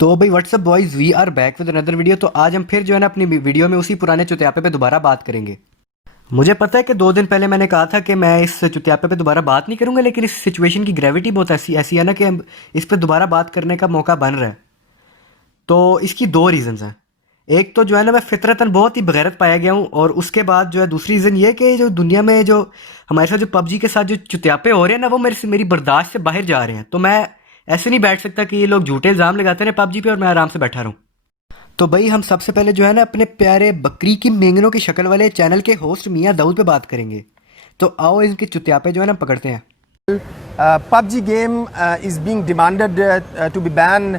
तो भाई what's up boys we are back with another video. तो आज हम फिर जो है ना अपनी वीडियो में उसी पुराने चुतियापे पे दोबारा बात करेंगे। मुझे पता है कि 2 दिन पहले मैंने कहा था कि मैं इस चुतियापे पे दोबारा बात नहीं करूंगा, लेकिन इस सिचुएशन की ग्रेविटी बहुत ऐसी ऐसी है ना कि इस पे दोबारा बात करने का मौका बन रहा है। तो इसकी 2 रीज़न्स हैं। एक तो जो है ना मैं फितरतन बहुत ही बगैरत पाया गया हूँ, और उसके बाद जो है दूसरी रीज़न ये कि जो दुनिया में जो हमारे साथ जो पबजी के साथ जो चुतियापे हो रहे हैं ना, वो मेरी बर्दाश्त से बाहर जा रहे हैं। तो मैं ऐसे नहीं बैठ सकता कि ये लोग झूठे इल्ज़ाम लगाते रहे पबजी पे और मैं आराम से बैठा रहूँ। तो भाई हम सबसे पहले जो है ना अपने प्यारे बकरी की मेंगनों की शक्ल वाले चैनल के होस्ट मियाँ दाऊद पे बात करेंगे। तो आओ इनके चुतियापे जो है ना पकड़ते हैं। PUBG game is being demanded to be banned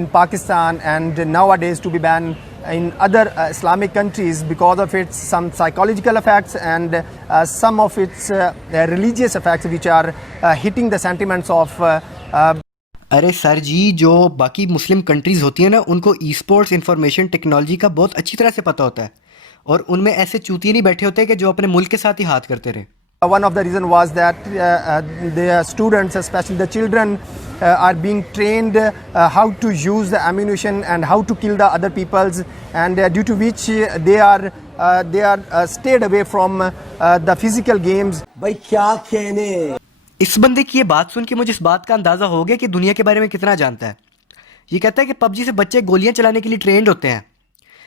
in Pakistan and nowadays to be banned in other Islamic countries because of its some psychological effects and some of its religious effects which are hitting the sentiments of अरे sir जी, जो बाकी मुस्लिम countries होती हैं ना, उनको e sports information technology का बहुत अच्छी तरह से पता होता है, और उनमें ऐसे चूतिए नहीं बैठे होते कि जो अपने मुल्क के साथ ही हाथ करते रहे। one of the reason was that the students, especially the children, are being trained how to use the ammunition and how to kill the other peoples, and due to which they are stayed away from the physical games. भाई क्या कहने। इस बंदे की ये बात सुन के मुझे इस बात का अंदाज़ा हो गया कि दुनिया के बारे में कितना जानता है। ये कहता है कि पबजी से बच्चे गोलियां चलाने के लिए ट्रेंड होते हैं।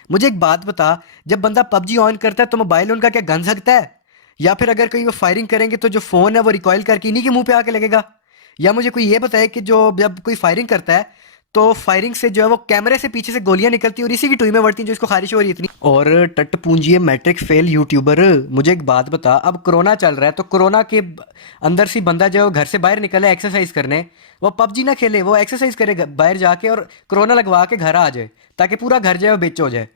मुझे एक बात बता, जब बंदा पबजी ऑन करता है तो मोबाइल उनका क्या गन सकता है? या फिर अगर कहीं वो फायरिंग करेंगे तो जो फ़ोन है वो रिकॉइल करके इन्हीं के मुंह पे आके लगेगा? या मुझे कोई ये बताए कि जो जब कोई फायरिंग करता है तो फायरिंग से जो है वो कैमरे से पीछे से गोलियां निकलती और इसी की टुई में बढ़ती हैं जो इसको खारिश हो रही है इतनी। और टट पूंजिए मैट्रिक फेल यूट्यूबर, मुझे एक बात बता, अब कोरोना चल रहा है तो कोरोना के अंदर से बंदा जो है वो घर से बाहर निकले एक्सरसाइज करने, वो पबजी ना खेले, वो एक्सरसाइज करे बाहर जाके और कोरोना लगवा के घर आ जाए ताकि पूरा घर जो है वो बेच हो जाए।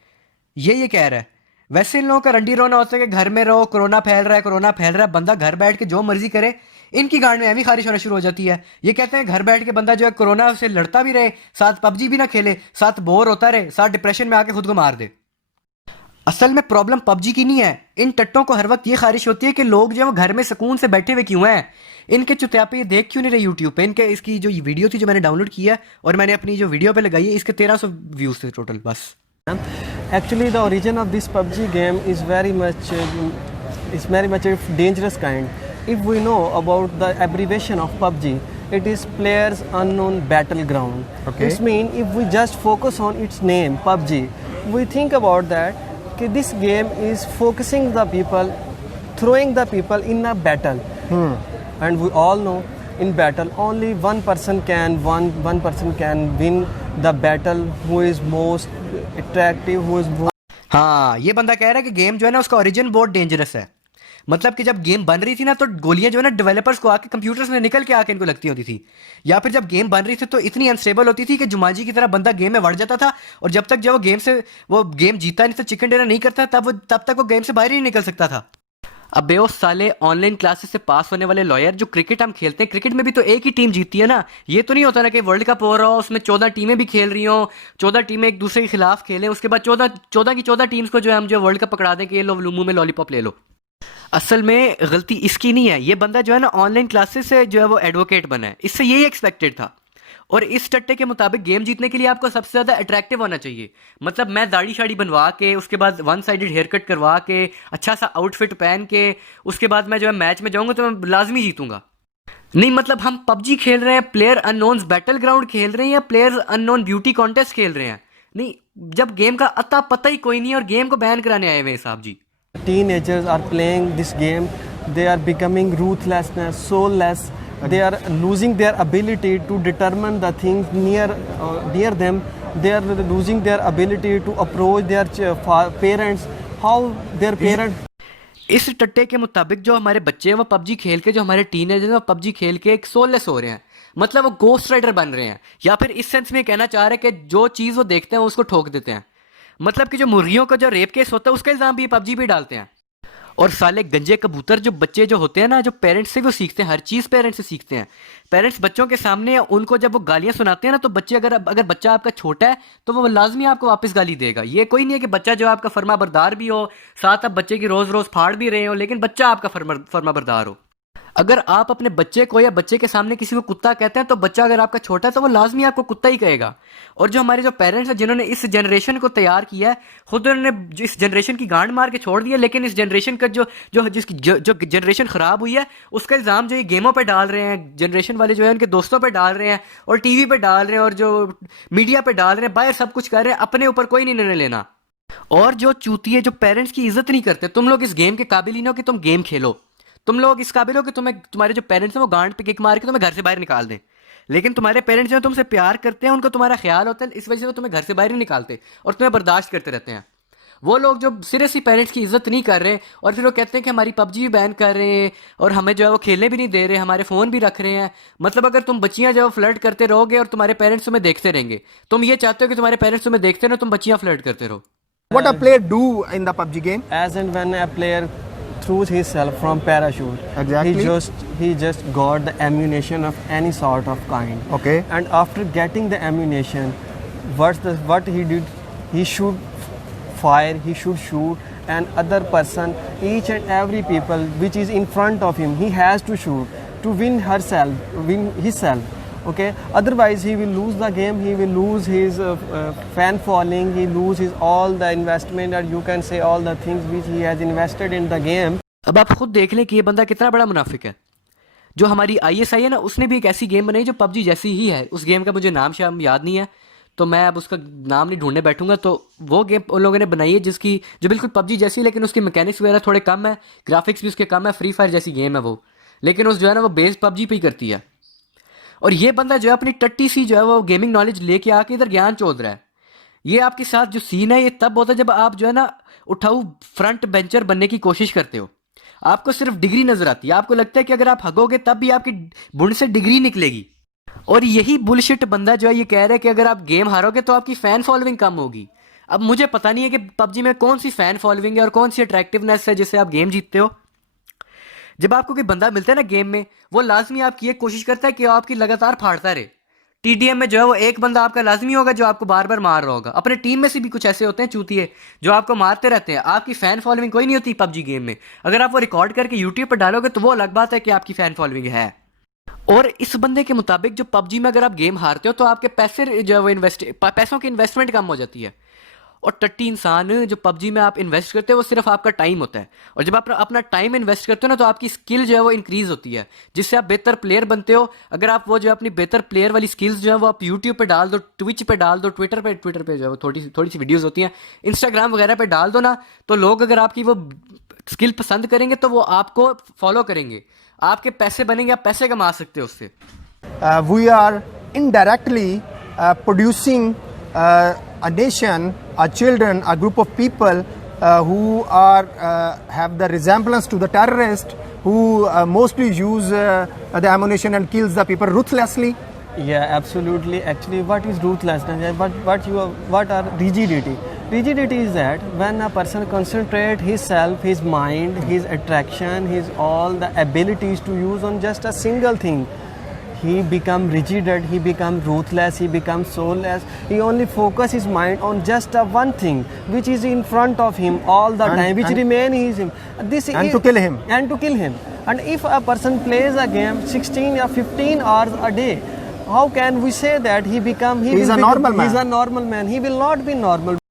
ये कह रहा है। वैसे इन लोगों का रंडी रोना होता है कि घर में रहो, कोरोना फैल रहा है, कोरोना फैल रहा है, बंदा घर बैठ के जो मर्जी करे। इनकी गांड में ऐवी खारिश होना शुरू हो जाती है। ये कहते हैं घर बैठ के बंदा जो है कोरोना से लड़ता भी रहे, साथ पबजी भी ना खेले, साथ बोर होता रहे, साथ डिप्रेशन में आके खुद को मार दे। असल में प्रॉब्लम पबजी की नहीं है। इन टट्टों को हर वक्त ये खारिश होती है कि लोग जो है वो घर में सुकून से बैठे हुए क्यों हैं। इनके चुतियापे ये देख क्यों नहीं रहे यूट्यूब पे। इनके इसकी जो वीडियो थी जो मैंने डाउनलोड किया और मैंने अपनी जो वीडियो पे लगाई है, इसके 1300 व्यूज थे टोटल बस। Actually, the origin of this PUBG game is very much a dangerous kind. If we know about the abbreviation of PUBG, it is Players Unknown Battleground. Okay. It means if we just focus on its name, PUBG, we think about that. This game is focusing the people, throwing the people in a battle. And we all know in battle only one person can win the battle who is most attractive, who is more. हाँ, ये बंदा कह रहा है कि game जो है ना उसका ओरिजिन बहुत डेंजरस है। मतलब कि जब गेम बन रही थी ना तो गोलियां जो है ना डेवलपर्स को आके कंप्यूटर्स में निकल के आके इनको लगती होती थी, या फिर जब गेम बन रही थी तो इतनी अनस्टेबल होती थी कि जुमाजी की तरह बंदा गेम में बढ़ जाता था, और जब तक जब वो गेम जीता नहीं, तो चिकन डिनर नहीं करता तब तक वो गेम से बाहर ही नहीं निकल सकता था। अबे ओ साले, ऑनलाइन क्लासेस से पास होने वाले लॉयर, जो क्रिकेट हम खेलते हैं, क्रिकेट में भी तो एक ही टीम जीतती है ना। ये तो नहीं होता ना कि वर्ल्ड कप हो रहा हो, उसमें 14 टीमें भी खेल रही हो, 14 टीमें एक दूसरे के खिलाफ खेलें, उसके बाद 14 की 14 टीम्स को जो है हम जो वर्ल्ड कप पकड़ा दें कि ये लो मुंह में लॉलीपॉप ले लो। असल में गलती इसकी नहीं है। ये बंदा जो है ना ऑनलाइन क्लासेस से जो है वो एडवोकेट बना है, इससे यही एक्सपेक्टेड था। और इस टट्टे के मुताबिक गेम जीतने के लिए आपको सबसे ज़्यादा अट्रैक्टिव होना चाहिए। मतलब मैं दाढ़ी शाड़ी बनवा के, उसके बाद वन साइडेड हेयर कट करवा के, अच्छा सा आउटफिट पहन के, उसके बाद मैं जो है मैच में जाऊंगा तो मैं लाजमी जीतूंगा। नहीं, मतलब हम पबजी खेल रहे हैं, प्लेयर अननोन्स बैटल ग्राउंड खेल रहे हैं, या प्लेयर अननोन ब्यूटी कॉन्टेस्ट खेल रहे हैं। नहीं, जब गेम का अता पता ही कोई नहीं है और गेम को बैन कराने आए हुए हैं साहब जी। Teenagers are playing this game. They are becoming ruthlessness, soulless. They are losing their ability to determine the things near them. They are losing their ability to approach their parents. How their parents. इस टट्टे के मुताबिक जो हमारे बच्चे हैं वो PUBG खेल के, जो हमारे टीनेजर्स हैं वो पबजी खेल के एक सोललेस हो रहे हैं। मतलब वो गोस्ट राइडर बन रहे हैं, या फिर इस सेंस में कहना चाह रहे हैं कि जो चीज़ वो देखते हैं उसको ठोक देते हैं। मतलब कि जो मुर्गियों का जो रेप केस होता है उसका इल्ज़ाम भी पबजी पे डालते हैं। और साले गंजे कबूतर, जो बच्चे जो होते हैं ना, जो पेरेंट्स से वो सीखते हैं, हर चीज़ पेरेंट्स से सीखते हैं। पेरेंट्स बच्चों के सामने उनको जब वो गालियाँ सुनाते हैं ना, तो बच्चे अगर बच्चा आपका छोटा है तो वो लाजमी आपको वापस गाली देगा। ये कोई नहीं है कि बच्चा जो आपका फर्मा बरदार भी हो, साथ आप बच्चे की रोज़ रोज़ फाड़ भी रहे हो, लेकिन बच्चा आपका फर्मा बरदार हो। अगर आप अपने बच्चे को या बच्चे के सामने किसी को कुत्ता कहते हैं तो बच्चा अगर आपका छोटा है तो वो लाजमी आपको कुत्ता ही कहेगा। और जो हमारे जो पेरेंट्स हैं जिन्होंने इस जनरेशन को तैयार किया है, खुद उन्होंने इस जनरेशन की गांड मार के छोड़ दिया, लेकिन इस जनरेशन का जो जो जिसकी जो जनरेशन ख़राब हुई है उसका इल्ज़ाम जो ये गेमों पे डाल रहे हैं, जनरेशन वाले जो है उनके दोस्तों पे डाल रहे हैं और टीवी पे डाल रहे हैं और जो मीडिया पे डाल रहे हैं, बाहर सब कुछ कर रहे हैं, अपने ऊपर कोई नहीं निर्णय लेना। और जो चूतिए जो पेरेंट्स की इज्जत नहीं करते, तुम लोग इस गेम के काबिल ही नहीं हो कि तुम गेम खेलो। तुम लोग इस काबिल हो कि तुम्हें तुम्हारे जो पेरेंट्स हैं वो गांड पे किक मार के तुम्हें घर से बाहर निकाल दें, लेकिन तुम्हारे पेरेंट्स जो तुमसे प्यार करते हैं, उनको तुम्हारा ख्याल होता है, इस वजह से वो तुम्हें घर से बाहर नहीं निकालते और तुम्हें बर्दाश्त करते रहते हैं। वो लोग जो सीरियसली पेरेंट्स की इज्जत नहीं कर रहे और फिर वो कहते हैं कि हमारी पबजी भी बैन कर रहे हैं और हमें जो है वो खेलने भी नहीं दे रहे, हमारे फ़ोन भी रख रहे हैं। मतलब अगर तुम बच्चियां जो फ्लर्ट करते रहोगे और तुम्हारे पेरेंट्स तुम्हें देखते रहेंगे, तुम ये चाहते हो कि तुम्हारे पेरेंट्स तुम्हें देखते रहो, तुम बच्चियां फ्लर्ट करते रहो। What a player do in the PUBG game? As and when a player throws himself from parachute, Exactly. he just got the ammunition of any sort of kind. Okay. And after getting the ammunition, what he did, he should fire, he should shoot, and other person, each and every people which is in front of him, he has to shoot to win himself. Okay, otherwise he will lose the game, he will lose his fan following, he lose his all the investment, or you can say all the things which he has invested in the game. अब आप खुद देख लें कि ये बंदा कितना बड़ा मुनाफिक है। जो हमारी ISI है ना, उसने भी एक ऐसी गेम बनाई जो पबजी जैसी ही है। उस गेम का मुझे नाम शायद याद नहीं है, तो मैं अब उसका नाम नहीं ढूंढने बैठूंगा। तो वो गेम उन लोगों ने बनाई है जिसकी जो बिल्कुल पबजी जैसी, लेकिन उसकी मैकेनिक्स वगैरह थोड़े कम है, ग्राफिक्स भी उसके कम है। फ्री फायर जैसी गेम है वो, लेकिन उस जो है ना वो बेस पबजी पे ही करती है। और ये बंदा जो है अपनी टट्टी सी जो है वो गेमिंग नॉलेज लेके आके इधर ज्ञान चोद रहा है। ये आपके साथ जो सीन है ये तब होता है जब आप जो है ना उठाऊ फ्रंट बेंचर बनने की कोशिश करते हो। आपको सिर्फ डिग्री नजर आती है, आपको लगता है कि अगर आप हगोगे तब भी आपकी बुंड से डिग्री निकलेगी। और यही बुलशिट बंदा जो है ये कह रहा है कि अगर आप गेम हारोगे तो आपकी फैन फॉलोइंग कम होगी। अब मुझे पता नहीं है कि पबजी में कौन सी फैन फॉलोइंग है और कौन सी अट्रैक्टिवनेस है जिससे आप गेम जीतते हो। जब आपको कोई बंदा मिलता है ना गेम में, वो लाजमी आपकी ये कोशिश करता है कि आपकी लगातार फाड़ता रहे। TDM में जो है वो एक बंदा आपका लाजमी होगा जो आपको बार बार मार रहा होगा। अपने टीम में से भी कुछ ऐसे होते हैं चूतिए जो आपको मारते रहते हैं। आपकी फैन फॉलोइंग कोई नहीं होती पबजी गेम में। अगर आप वो रिकॉर्ड करके यूट्यूब पर डालोगे तो वो अलग बात है कि आपकी फैन फॉलोइंग है। और इस बंदे के मुताबिक जो पबजी में अगर आप गेम हारते हो तो आपके पैसे जो है वो पैसों की इन्वेस्टमेंट कम हो जाती है। और टट्टी इंसान, जो पबजी में आप इन्वेस्ट करते हो वो सिर्फ आपका टाइम होता है। और जब आप अपना टाइम इन्वेस्ट करते हो ना तो आपकी स्किल जो है वो इंक्रीज होती है, जिससे आप बेहतर प्लेयर बनते हो। अगर आप वो जो अपनी बेहतर प्लेयर वाली स्किल्स जो है वो आप यूट्यूब पे डाल दो, ट्विच पे डाल दो, ट्विटर पे जो है वो थोड़ी सी वीडियोस होती हैं, इंस्टाग्राम वगैरह पे डाल दो ना, तो लोग अगर आपकी वो स्किल पसंद करेंगे तो वो आपको फॉलो करेंगे, आपके पैसे बनेंगे, आप पैसे कमा सकते हो उससे। We are indirectly producing a nation, a children, a group of people who are have the resemblance to the terrorists who mostly use the ammunition and kills the people ruthlessly. Yeah, absolutely. Actually, what is ruthlessness? What are rigidity? Rigidity is that when a person concentrates himself, his mind, his attraction, his all the abilities to use on just a single thing, he become rigid, he become ruthless, he becomes soulless. He only focus his mind on just a one thing which is in front of him all the time, which remain is him. To kill him. And to kill him. And if a person plays a game 16 or 15 hours a day, how can we say that he is a normal man? He's a normal man. He will not be normal.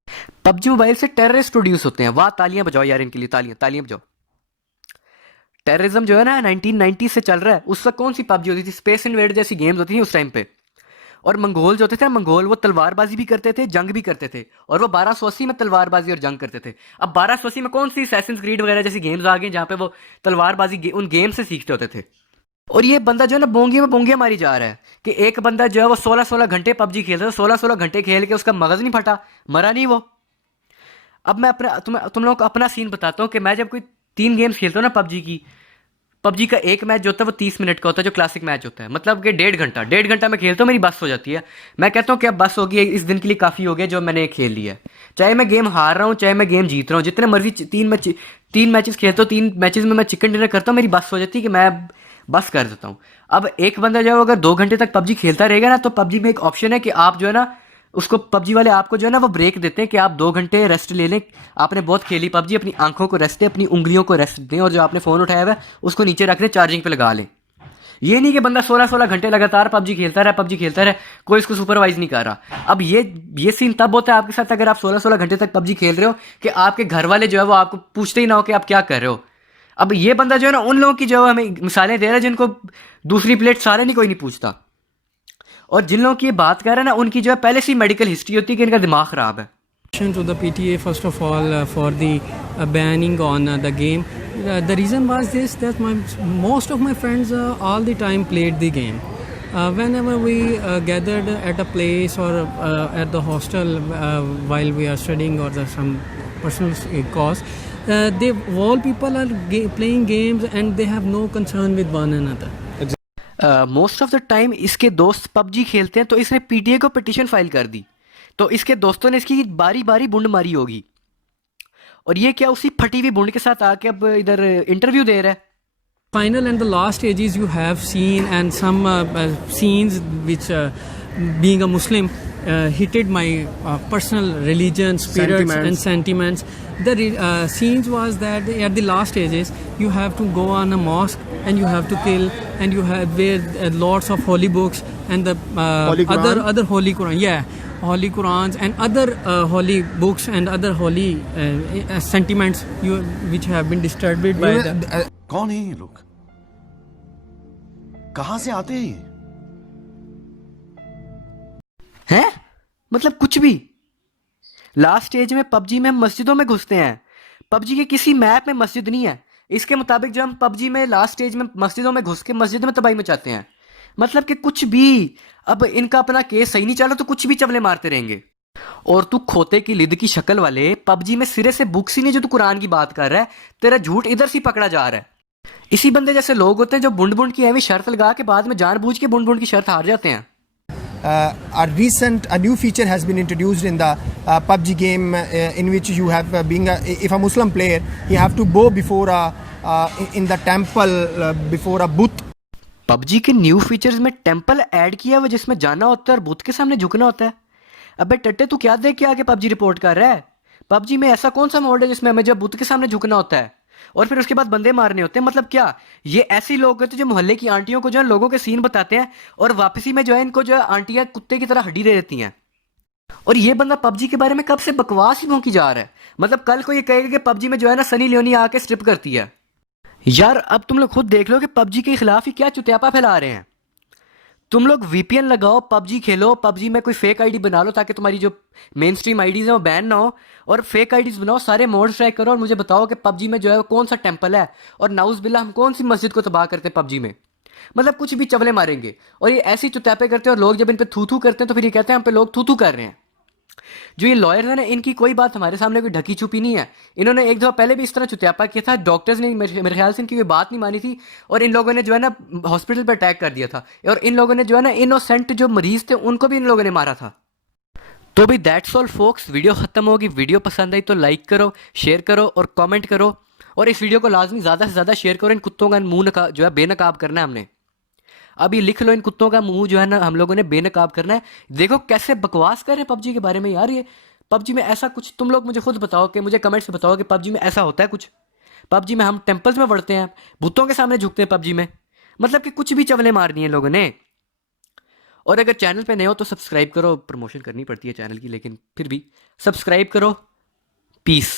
PUBG mobile से terrorist produce होते हैं। वाह, तालियां बजाओ यार इनके लिए, तालियां बजाओ। टेररिज्म जो है ना 1990 से चल रहा है। उस वक्त कौन सी पबजी होती थी? स्पेस इन्वेड जैसी गेम्स होती थी उस टाइम पे। और मंगोल जो होते थे, मंगोल वो तलवारबाजी भी करते थे, जंग भी करते थे, और वो 1280 में तलवारबाजी और जंग करते थे। अब 1280 में कौन सी असैसिन्स क्रीड वगैरह जैसी गेम्स आ गई जहाँ पे वो तलवारबाजी उन गेम से सीखते होते थे। और ये बंदा जो है ना बोंगी में बोंगियां मारी जा रहा है कि एक बंदा जो है वो 16-16 घंटे पबजी खेल रहा है, 16-16 घंटे खेल के उसका मगज नहीं फटा, मरा नहीं वो। अब मैं तुम लोगों को अपना सीन बताता हूँ कि मैं जब कोई 3 गेम्स खेलता हूँ ना पबजी का एक मैच जो होता है वो 30 मिनट का होता है, जो क्लासिक मैच होता है। मतलब कि 1.5 घंटा मैं खेलता हूँ, मेरी बस हो जाती है। मैं कहता हूँ कि अब बस होगी, इस दिन के लिए काफ़ी हो गया जो मैंने खेल लिया है। चाहे मैं गेम हार रहा हूँ, चाहे मैं गेम जीत रहा हूँ, जितने मर्जी 3 मैचेस खेलता हूँ, 3 मैचेस में मैं चिकन डिनर करता हूँ, मेरी बस हो जाती है कि मैं बस कर देता हूँ। अब एक बंदा जो है अगर 2 घंटे तक पबजी खेलता रहेगा ना, तो पबजी में एक ऑप्शन है कि आप जो है ना उसको पबजी वाले आपको जो है ना वो ब्रेक देते हैं कि आप 2 घंटे रेस्ट ले लें, आपने बहुत खेली पबजी, अपनी आंखों को रेस्ट दें, अपनी उंगलियों को रेस्ट दें, और जो आपने फ़ोन उठाया हुआ है उसको नीचे रख दें, चार्जिंग पे लगा लें। ये नहीं कि बंदा 16-16 घंटे लगातार पबजी खेलता रहा, कोई इसको सुपरवाइज नहीं कर रहा। अब ये सीन तब होता है आपके साथ अगर आप 16-16 घंटे तक पबजी खेल रहे हो कि आपके घर वाले जो है वो आपको पूछते ही ना हो कि आप क्या कर रहे हो। अब ये बंदा जो है ना उन लोगों की जो है हमें मिसालें दे रहा है जिनको दूसरी प्लेट सारे नहीं कोई नहीं पूछता, और जिन लोगों की ये बात कर रहे हैं ना उनकी जो है पहले से मेडिकल हिस्ट्री होती है कि इनका दिमाग ख़राब है। To the PTA first of all for the banning on the game. The reason was this, that most of my friends all the time played the game. Whenever we gathered at a place or at the hostel while we are studying or some personal cause, they all people are playing games and they have no concern with one another. Most of the time इसके दोस्त PUBG खेलते हैं तो इसने PTA को petition file कर दी, तो इसके दोस्तों ने इसकी बारी बारी बुंड मारी होगी, और ये क्या उसी फटी हुई बुंड के साथ आके अब इधर इंटरव्यू दे रहा है। Final and the last stages you have seen and some scenes which being a Muslim hitted my personal religion spirits and sentiments. The scenes was that at the last stages you have to go on a mosque and you have to kill and you have wear lots of holy books and the other holy Quran, holy Qurans and other holy books and other holy sentiments which have been disturbed by the कौन है ये लोग? कहां से आते हैं ये? हैं? मतलब कुछ भी। लास्ट स्टेज में पबजी में हम मस्जिदों में घुसते हैं, पबजी के किसी मैप में मस्जिद नहीं है, इसके मुताबिक जो हम पबजी में लास्ट स्टेज में मस्जिदों में घुस के मस्जिद में तबाही मचाते हैं। मतलब कि कुछ भी। अब इनका अपना केस सही नहीं चला तो कुछ भी चवले मारते रहेंगे। और तू खोते की लिद की शक्ल वाले, पबजी में सिरे से बुक्स ही नहीं जो तू कुरान की बात कर रहा है, तेरा झूठ इधर से पकड़ा जा रहा है। इसी बंदे जैसे लोग होते हैं जो बुंड बुंड की एवी शर्त लगा के बाद में जानबूझ के बुंड बुंड की शर्त हार जाते हैं। A new feature has been introduced in the PUBG game in which you have if a Muslim player, you have to bow before in the temple before a butt. PUBG के न्यू फीचर्स में temple add किया हुआ जिसमें जाना होता है और बुत के सामने झुकना होता है। अबे टट्टे तू क्या देख के आके पबजी रिपोर्ट कर रहा है? पबजी में ऐसा कौन सा मोड है जिसमें हमें जब बुत के सामने झुकना होता है और फिर उसके बाद बंदे मारने होते हैं? मतलब क्या ये ऐसे लोग होते हैं जो मोहल्ले की आंटियों को जो है लोगों के सीन बताते हैं और वापसी में जो है इनको जो है आंटियां कुत्ते की तरह हड्डी दे देती हैं। और ये बंदा पबजी के बारे में कब से बकवास ही भौंकी जा रहा है। मतलब कल को ये कहेगा कि पबजी में जो है ना सनी लियोनी आके स्ट्रिप करती है। यार अब तुम लोग खुद देख लो कि पबजी के खिलाफ ही क्या चुत्यापा फैला रहे हैं। तुम लोग वीपीएन लगाओ, पबजी खेलो, पबजी में कोई फेक आईडी बना लो ताकि तुम्हारी जो मेन स्ट्रीम आईडीज हैं वो बैन ना हो, और फेक आईडीज बनाओ, सारे मोड्स ट्राई करो और मुझे बताओ कि पबजी में जो है वो कौन सा टेंपल है और नाउज बिल्ला हम कौन सी मस्जिद को तबाह करते हैं पबजी में। मतलब कुछ भी चवले मारेंगे और ये ऐसी चुत्यापे करते हैं और लोग जब इन पे थू थू करते हैं तो फिर ये कहते हैं हम पे लोग थू थू कर रहे हैं। जो ये लॉयर्स हैं ना, इनकी कोई बात हमारे सामने कोई ढकी छुपी नहीं है। इन्होंने एक दफ़ा पहले भी इस तरह चुत्यापा किया था, डॉक्टर्स ने मेरे ख्याल से इनकी कोई बात नहीं मानी थी और इन लोगों ने जो है ना हॉस्पिटल पर अटैक कर दिया था और इन लोगों ने जो है ना इनोसेंट जो मरीज थे उनको भी इन लोगों ने मारा था। तो भी दैट्स ऑल फोक्स, वीडियो खत्म होगी। वीडियो पसंद आई तो लाइक करो, शेयर करो और कमेंट करो, और इस वीडियो को लाजमी ज़्यादा से ज़्यादा शेयर करो। इन कुत्तों का मुंह जो है बेनकाब करना है हमने। अभी लिख लो, इन कुत्तों का मुंह जो है ना हम लोगों ने बेनकाब करना है। देखो कैसे बकवास कर रहे हैं पबजी के बारे में यार। ये पबजी में ऐसा कुछ तुम लोग मुझे खुद बताओ कि मुझे कमेंट्स से बताओ कि पबजी में ऐसा होता है कुछ। पबजी में हम टेंपल्स में बढ़ते हैं, भूतों के सामने झुकते हैं पबजी में। मतलब कि कुछ भी चवले मारनी है लोगों ने। और अगर चैनल पे नए हो तो सब्सक्राइब करो। प्रमोशन करनी पड़ती है चैनल की, लेकिन फिर भी सब्सक्राइब करो। पीस।